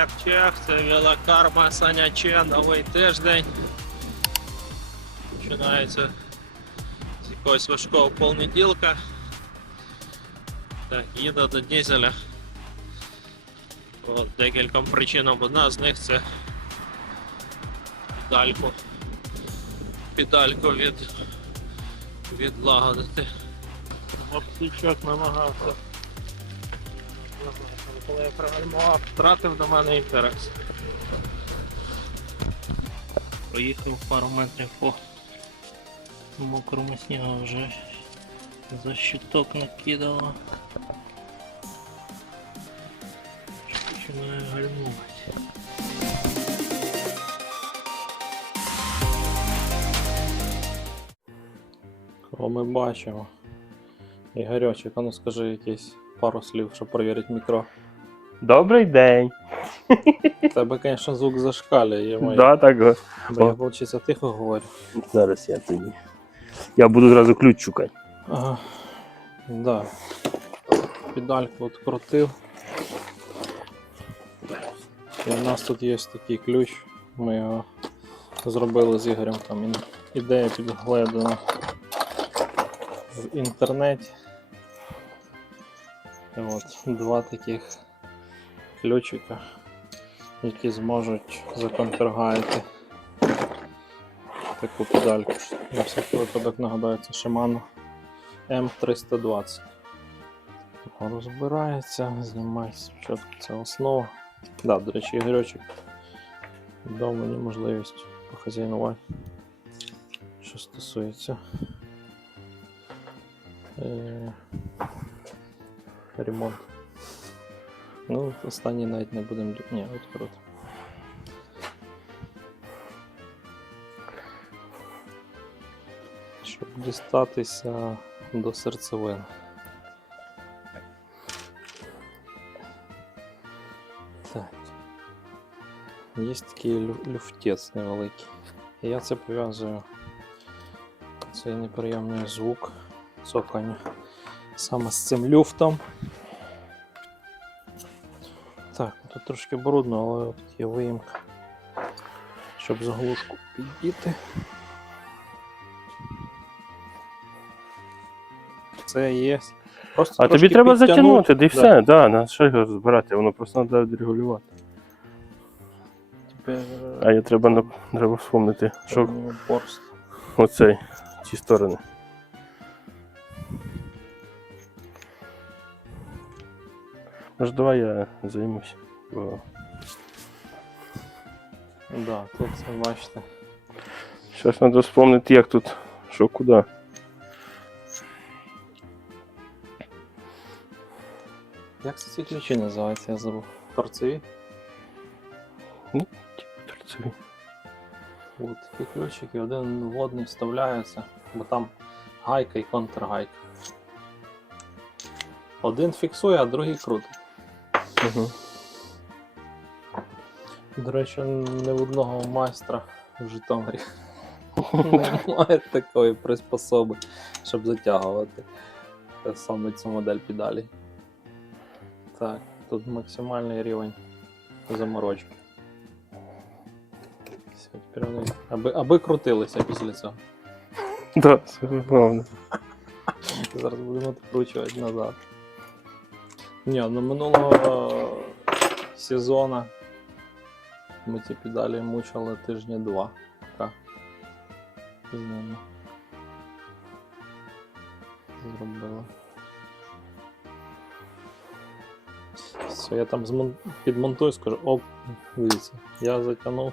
гостях це велокарма Саняче, новий тиждень. Починається з якогось важкого понеділка. Так, їду до дізеля. По декільком причинам. Одна з них це педальку. Педальку від відлагодити. Обсічок намагався. Коли я пригальмував, втратив до мене інтерес. Проїхав пару метрів по мокрому снігу вже за щиток накидало. Починаю гальмувати. Кого ми бачимо? Ігорьочек, а ну скажи якісь пару слів, щоб перевірити мікро. Добрий день. Тебе, звісно, звук зашкалює, є моє. Да, так. о. Бо я, виходить, тихо говорю. Зараз я тобі. Я буду зразу ключ шукати. Ага. Да. Педальку от крутив. І у нас тут є такий ключ. Ми його зробили з Ігорем. Там ін- ідея підгледана в інтернеті. От два таких ключика, які зможуть законтрагати таку педальку. На всякий випадок нагадаю, це Shimano М320. Тако Розбирається, знімай спочатку це основа. Да, до речі, Ігорьочок дав мені можливість похазяйнувати, що стосується е- ремонт. Ну, останній навіть не будемо. Ні, от круто. Щоб дістатися до серцевини. Так. Є такий люфтець невеликий. Я це пов'язую. Цей неприємний звук цокання саме з цим люфтом. Тут трошки брудно, але от є виїмка, щоб заглушку підійти. Це є. Просто А трошки тобі треба підтягнути. затягнути, да і Да. все, да, на що його розбирати, воно просто треба відрегулювати. Тепер, А я треба, на- треба вспомнити, що е, борст. оцей, ці сторони. Може, давай я займусь. Бо Да, тут бачите. Зараз треба вспомнити, як тут, що куди. Як це ці ключі називаються, я забув. Торцеві? Торцеві. От такі ключики, один в водний вставляється, бо там гайка і контргайка. Один фіксує, а другий крутить. Угу. До речі, не в одного майстра в Житомирі немає такої приспособи, щоб затягувати саме цю модель педалі. Так, тут максимальний рівень заморочки. Все, тепер вони аби, аби крутилися після цього. Да, це головне. Зараз будемо відкручувати назад. Ні, ну минулого сезону ми ці педалі мучили тижні два. Так. З ними. Зробили. Все, я там змон... підмонтую, скажу, оп, дивіться, я затягнув.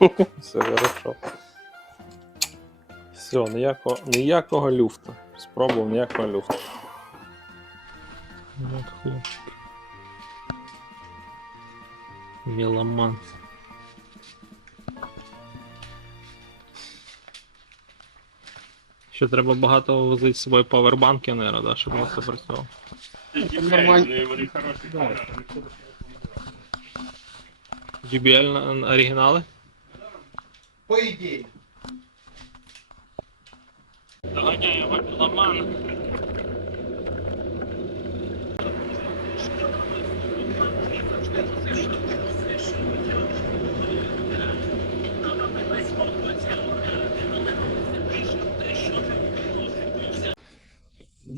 Все, хорошо. Все, ніякого, ніякого люфту. Спробував ніякого люфту. От. Меломан. Ще треба багато возити з собою павербанки, наверное, да, щоб воно все працювало. JBL на- на оригінали? По ідеї. Доганяємо меломан.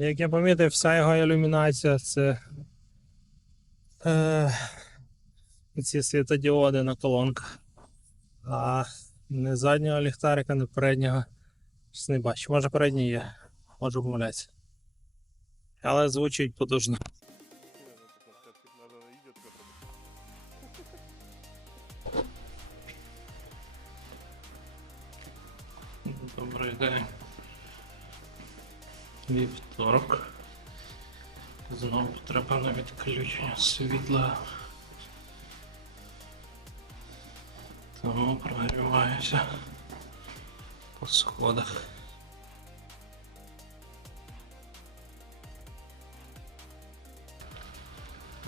Як я помітив, вся його ілюмінація це е, ці світодіоди на колонках. А не заднього ліхтарика, не переднього. Щось не бачу. Може передній є, можу помилятися. Але звучить потужно. Добрий день. Вівторок. Знову треба на відключення світла. Тому прогріваюся по сходах.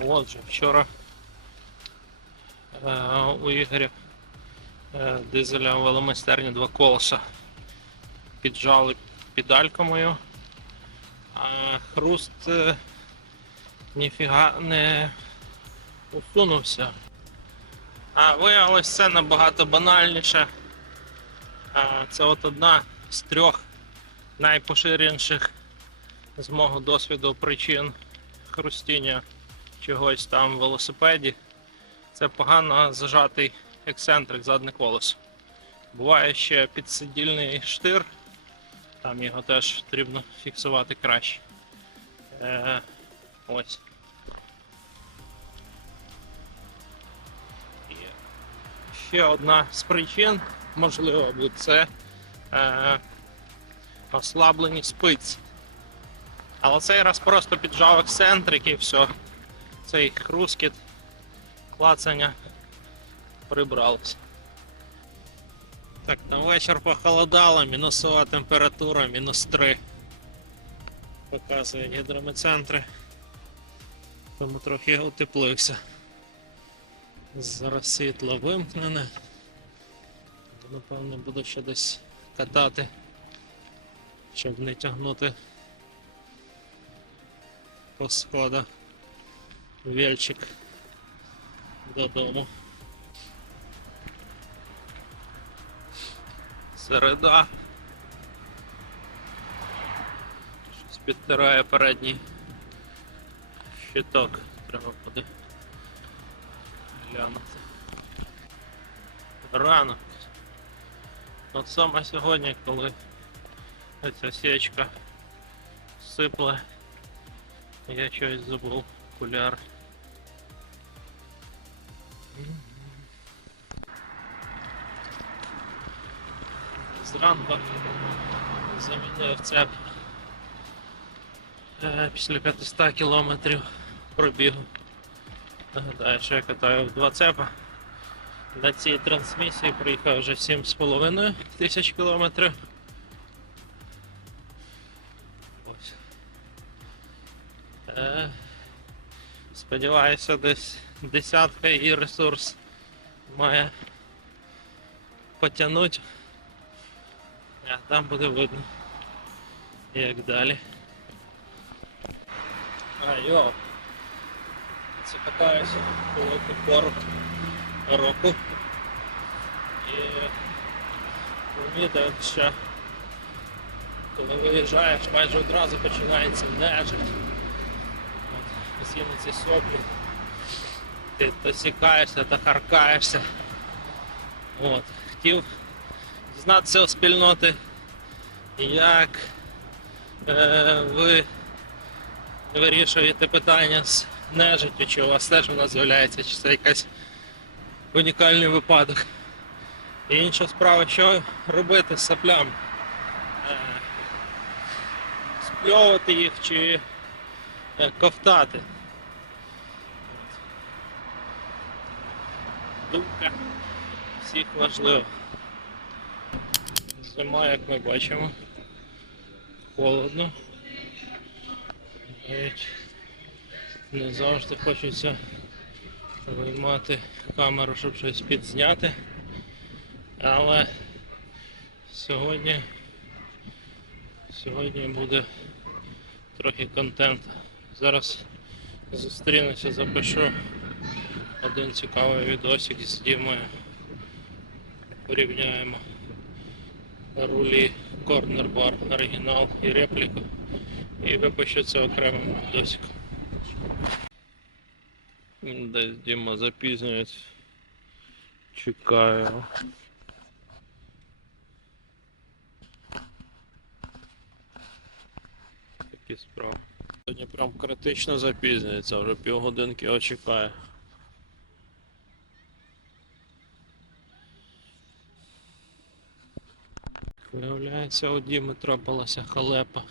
Отже, вчора е, у Ігоря е, дизеля веломайстерні два колеса піджали педальку мою, а хруст е, ніфіга не усунувся. А виявилось це набагато банальніше. А, Це от одна з трьох найпоширеніших з мого досвіду причин хрустіння чогось там в велосипеді. Це погано зажатий ексцентрик задне колесо. Буває ще підсидільний штир, там його теж потрібно фіксувати краще. Е, ось. І ще одна з причин, можливо, буде це е, ослаблені спиці. Але цей раз просто піджав ексцентрик і все. Цей хрускіт, клацання прибралось. Так, на вечір похолодало, мінусова температура, мінус 3. Показує гідрометцентри. Тому трохи утеплився. Зараз світло вимкнене. Напевно, буду ще десь катати, щоб не тягнути по сходах вельчик додому. Середа. Щось підтирає передній щиток. Треба буде глянути. Рано. От саме сьогодні, коли ця січка сипле, я щось забув окуляр. Зранку замінив цеп е, після 500 кілометрів пробігу. Нагадаю, що я катаю два цепа. На цій трансмісії проїхав вже 7,5 тисяч кілометрів. Е, сподіваюся, десь десятка і ресурс має потягнути. А там буде видно, як далі. А, йо. Це катаюся велику пору року. І помітив, що коли виїжджаєш, майже одразу починається нежить. Постійно ці соплі. Ти то сікаєшся, то харкаєшся. От. Хотів у спільноти, як е, ви вирішуєте питання з нежиттю, чи у вас теж вона з'являється, чи це якась унікальний випадок. І інша справа, що робити з саплям? Е, спльовувати їх чи е, ковтати. Думка всіх важлива. Зима, як ми бачимо, холодно. Навіть не завжди хочеться виймати камеру, щоб щось підзняти. Але сьогодні, сьогодні буде трохи контенту. Зараз зустрінуся, запишу один цікавий відосик з Дімою. Порівняємо рулі Bar оригінал і репліку. і випущу це окремим досиком. Десь Діма запізнюється. Чекаю. Такі справи. Сьогодні прям критично запізнюється, вже півгодинки його Виявляється, у Діми трапилася халепа,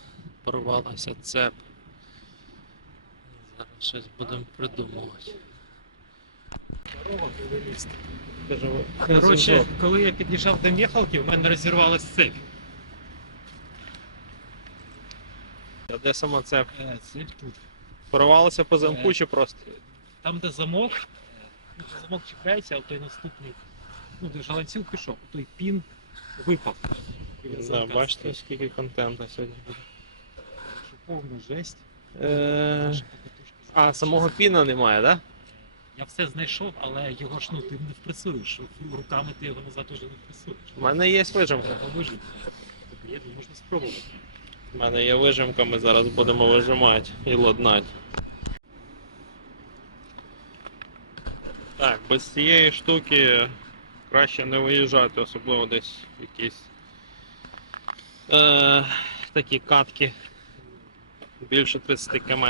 порвалася цеп. Зараз щось будемо придумувати. Коротше, коли я під'їжджав до Мєхалки, в мене розірвалась цепь. а де сама цеп? Е, Цепь тут. Порвалася по замку Е. чи просто? Там, де замок, е, ну, замок чіпляється, а той наступний, ну, де ж ланцюг пішов, той пін випав. Да, бачите, скільки контенту сьогодні буде. Повна жесть. Е, а, самого піна немає, так? Да? Я все знайшов, але його ж ну, ти не впресуєш. Руками ти його назад уже не впресуєш. У мене є вижимка. Треба вижити. Є, ну, можна спробувати. У мене є вижимка, ми зараз будемо вижимати і ладнати. Так, без цієї штуки краще не виїжджати, особливо десь якісь е, такі катки більше 30 км.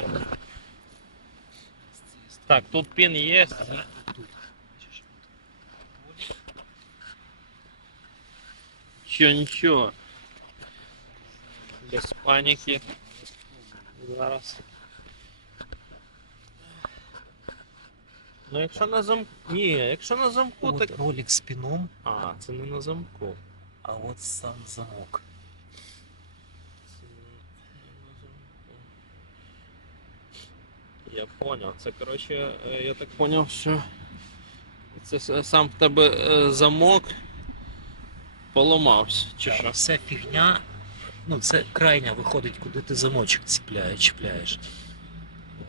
Так, тут пін є. Нічого, нічого. Без паніки. Зараз. Ну якщо на замку. Ні, якщо на замку, От так. ролик з піном, А, це не на замку. а от сам замок. Це не на замку. Я поняв. Це коротше, е, я так поняв, що це с- сам в тебе е, замок поламався. Чи що? Вся фігня, ну це крайня виходить, куди ти замочок ціпляєш, чіпляєш. От.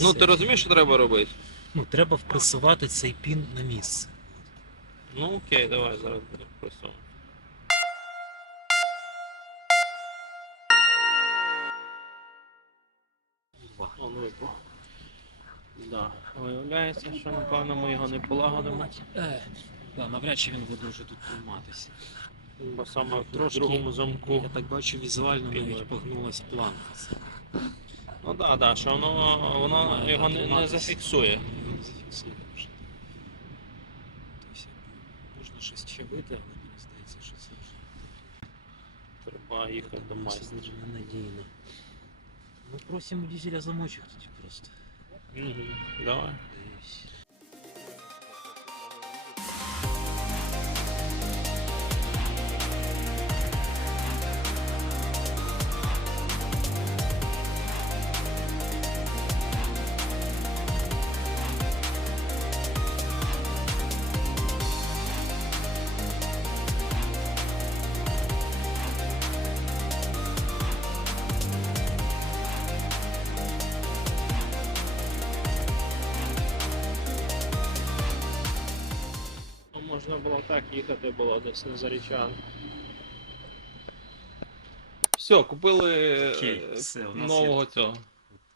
Ну Це- ти розумієш, що треба робити? Ну, треба впресувати цей пін на місце. Ну окей, давай зараз будемо просувати. Курва. Он випав. Да. Виявляється, що напевно ми його не полагодимо. Е, да, навряд чи він буде вже тут триматися. Бо саме в Трошки, другому замку. Я так бачу, візуально Піною. навіть погнулась планка. Ну так, да, да, що воно, воно його не, не зафіксує. Він зафіксує вже. Тобто, якби можна щось ще вити, але мені здається, що це вже Треба їхати до майстра. дуже ненадійно. Ну, просимо дизеля замочок тоді просто. Угу. Давай. Десь. Можна було так їхати, було десь на зарічан. Все, купили Окей, е, все, у нас нового цього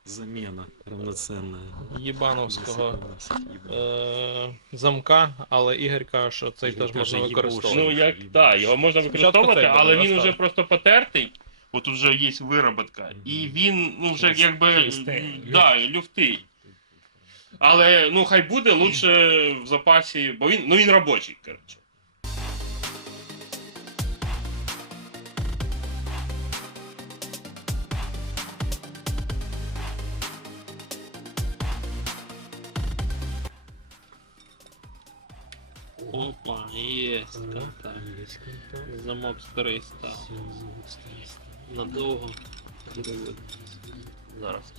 Заміна равноценна. їбановського 10 е- замка, але Ігор каже, що цей Ігор теж можна використовувати. Ну як так, його можна використовувати, цей але він вже просто потертий. От тут вже є вироботка. І він, ну вже Через- якби через те, да, люфтий. Але ну хай буде лучше в запасі, бо він ну він робочий, коротше. Опа, є контакт. Замок старий став. Надовго. Зараз.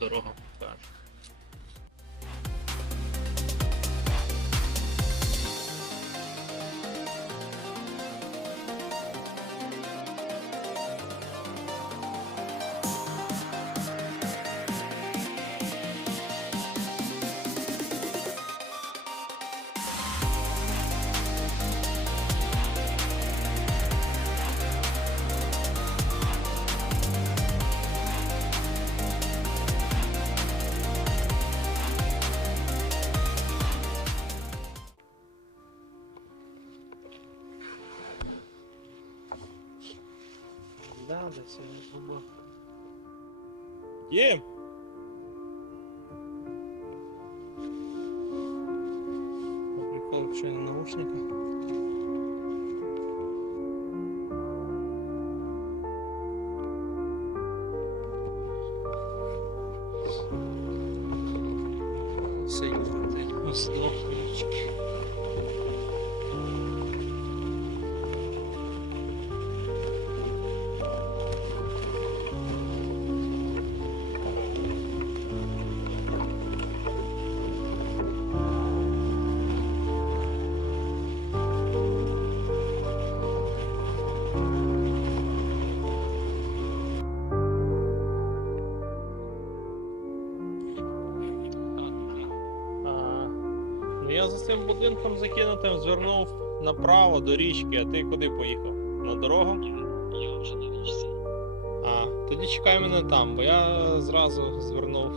Дорога покаже. Да, десь я забув. Дім! Я за цим будинком закинутим звернув направо до річки, а ти куди поїхав? На дорогу? Я вже на річці. А, тоді чекай мене там, бо я зразу звернув.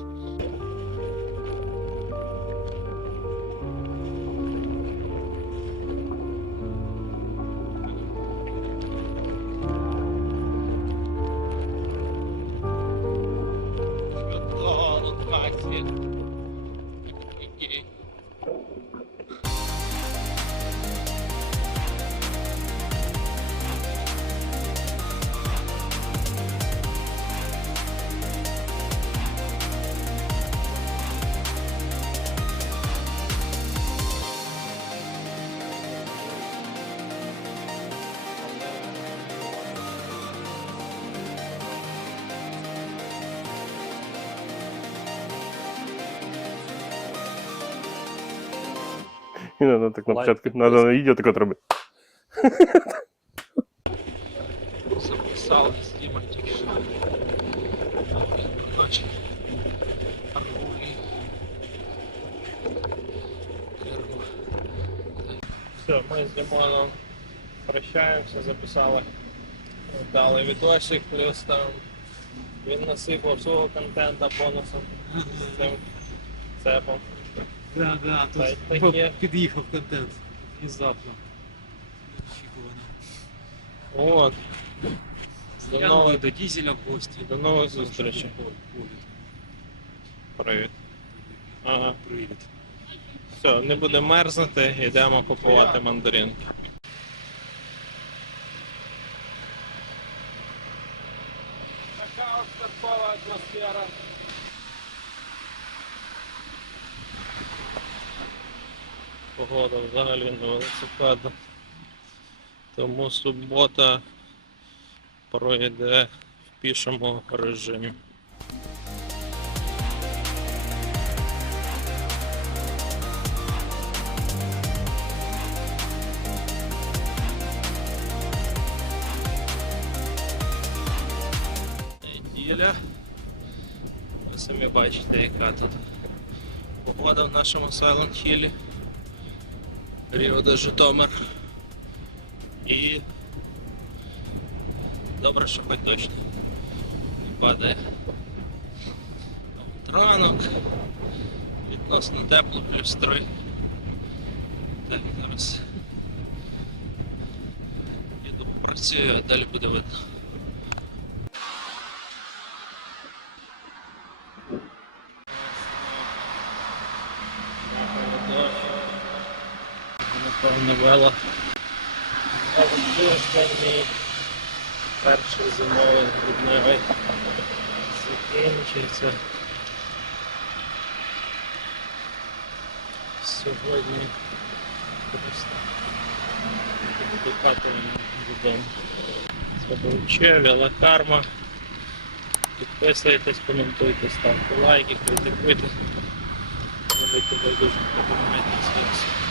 Локація. І надо так на Лайк, початку, надо на відео так от робити. Записали знімати тільки що. Короче. Аргулі. Все, ми з Дімоном прощаємося, записали. Дали відосик, плюс там він насипав свого контента бонусом з цим цепом. Да, да, Та тут таке. по- під'їхав контент. Внезапно. Очікувано. От. До Я до дізеля в гості. до нової зустрічі. Привіт. Привіт. Ага. Привіт. Все, не буде мерзнути, йдемо купувати мандаринки. Погода взагалі не велосипедна. Тому субота пройде в пішому режимі. неділя. Ви самі бачите, яка тут погода в нашому Silent Hill. Ріо де Житомир. І добре, що хоч дощ не падає. Ранок. Відносно тепло, плюс 3. Так, зараз їду попрацюю, а далі буде видно. Напевно, вела. Тиждень мій перший зимовий грудневий закінчується. Сьогодні просто викатуємо додому. Це був Че, Вела Карма. Підписуйтесь, коментуйте, ставте лайки, критикуйте. Робити байдуже, допомагайте зв'язку.